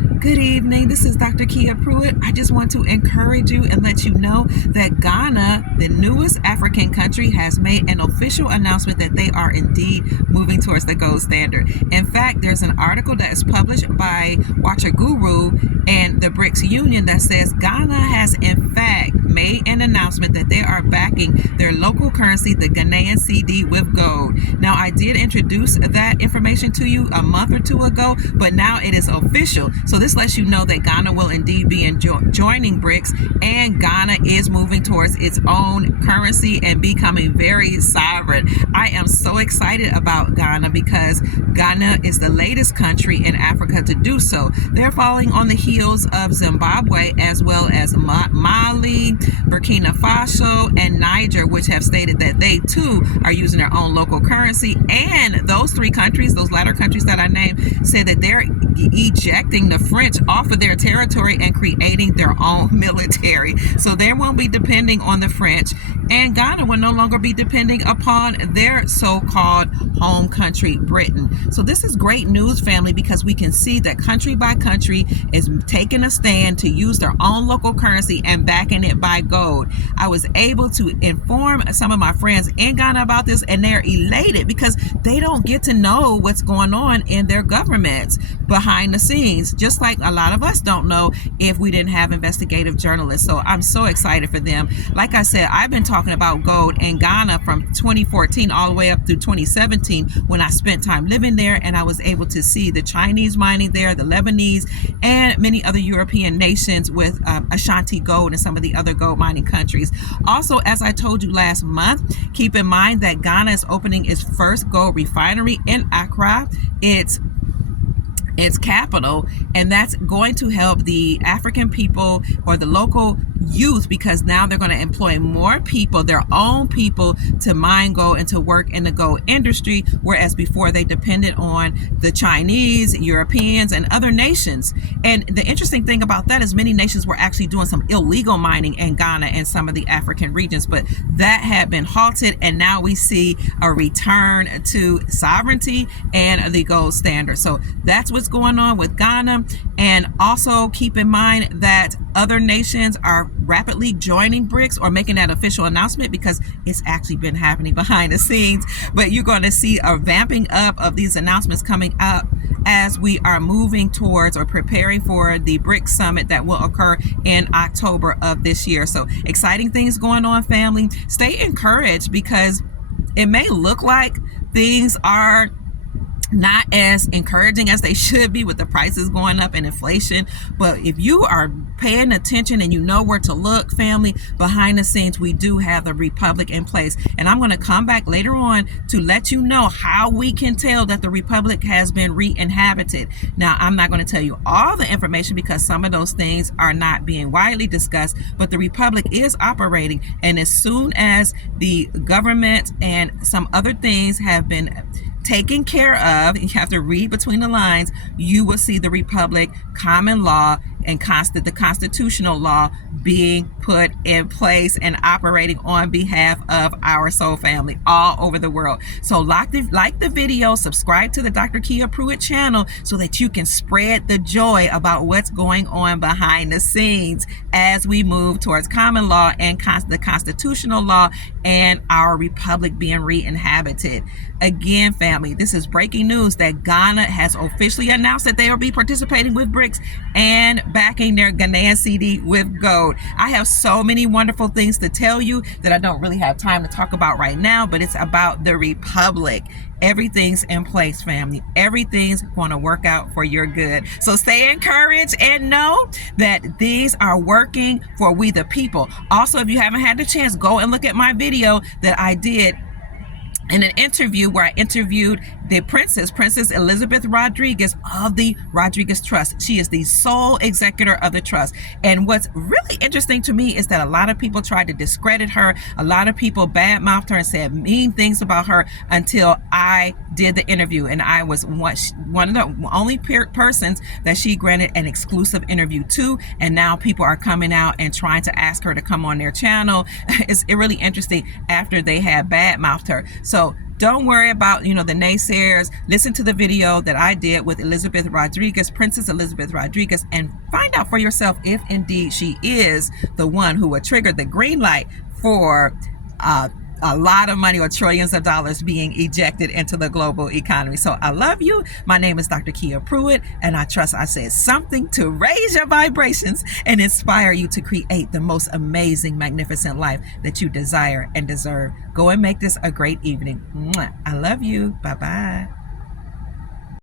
Good evening. This is Dr. Kia Pruitt. I just want to encourage you and let you know that Ghana, the newest African country, has made an official announcement that they are indeed moving towards the gold standard. In fact, there's an article that is published by Watcher Guru and the BRICS Union that says Ghana has in fact made an announcement that they are backing their local currency, the Ghanaian CD, with gold. Now, I did introduce that information to you a month or two ago, but now it is official. So this lets you know that Ghana will indeed be joining BRICS, and Ghana is moving towards its own currency and becoming very sovereign. I am so excited about Ghana because Ghana is the latest country in Africa to do so. They're following on the heels of Zimbabwe, as well as Mali, Burkina Faso, and Niger, which have stated that they too are using their own local currency. And those three countries, those latter countries that I named, said that they're ejecting the French off of their territory and creating their own military. So they won't be depending on the French, and Ghana will no longer be depending upon their so-called home country, Britain. So this is great news, family, because we can see that country by country is taking a stand to use their own local currency and backing it by gold. I was able to inform some of my friends in Ghana about this, and they're elated because they don't get to know what's going on in their governments behind the scenes, just like a lot of us don't know if we didn't have investigative journalists. So I'm so excited for them. Like I said, I've been talking about gold in Ghana from 2014 all the way up through 2017 when I spent time living there, and I was able to see the Chinese mining there, the Lebanese, and many other European nations with Ashanti gold and some of the other gold mining countries. Also, as I told you last month, keep in mind that Ghana is opening its first gold refinery in Accra, its capital, and that's going to help the African people or the local youth, because now they're going to employ more people, their own people, to mine gold and to work in the gold industry, whereas before they depended on the Chinese, Europeans, and other nations. And the interesting thing about that is many nations were actually doing some illegal mining in Ghana and some of the African regions, but that had been halted, and now we see a return to sovereignty and the gold standard. So that's what's going on with Ghana. And also keep in mind that other nations are rapidly joining BRICS or making that official announcement, because it's actually been happening behind the scenes. But you're going to see a vamping up of these announcements coming up as we are moving towards or preparing for the BRICS summit that will occur in October of this year. So exciting things going on, family. Stay encouraged, because it may look like things are not as encouraging as they should be with the prices going up and inflation. But if you are paying attention and you know where to look, family, behind the scenes, we do have the Republic in place. And I'm going to come back later on to let you know how we can tell that the Republic has been re-inhabited. Now, I'm not going to tell you all the information because some of those things are not being widely discussed, but the Republic is operating. And as soon as the government and some other things have been taken care of, you have to read between the lines, you will see the Republic, common law, and the constitutional law being put in place and operating on behalf of our soul family all over the world. So like the video, subscribe to the Dr. Kia Pruitt channel so that you can spread the joy about what's going on behind the scenes as we move towards common law and the constitutional law and our Republic being re-inhabited. Again, family, this is breaking news that Ghana has officially announced that they will be participating with BRICS and backing their Ghanaian CD with gold. I have so many wonderful things to tell you that I don't really have time to talk about right now, but it's about the Republic. Everything's in place, family. Everything's going to work out for your good. So stay encouraged and know that these are working for we the people. Also, if you haven't had the chance, go and look at my video that I did in an interview where I interviewed the Princess Elizabeth Rodriguez of the Rodriguez Trust. She is the sole executor of the trust. And what's really interesting to me is that a lot of people tried to discredit her. A lot of people badmouthed her and said mean things about her until I did the interview. And I was one of the only persons that she granted an exclusive interview to. And now people are coming out and trying to ask her to come on their channel. It's really interesting after they had badmouthed her. So Don't worry about, the naysayers. Listen to the video that I did with Elizabeth Rodriguez, Princess Elizabeth Rodriguez, and find out for yourself if indeed she is the one who would trigger the green light for a lot of money or trillions of dollars being ejected into the global economy. So I love you. My name is Dr. Kia Pruitt, and I trust I said something to raise your vibrations and inspire you to create the most amazing, magnificent life that you desire and deserve. Go and make this a great evening. Mwah. I love you. Bye-bye.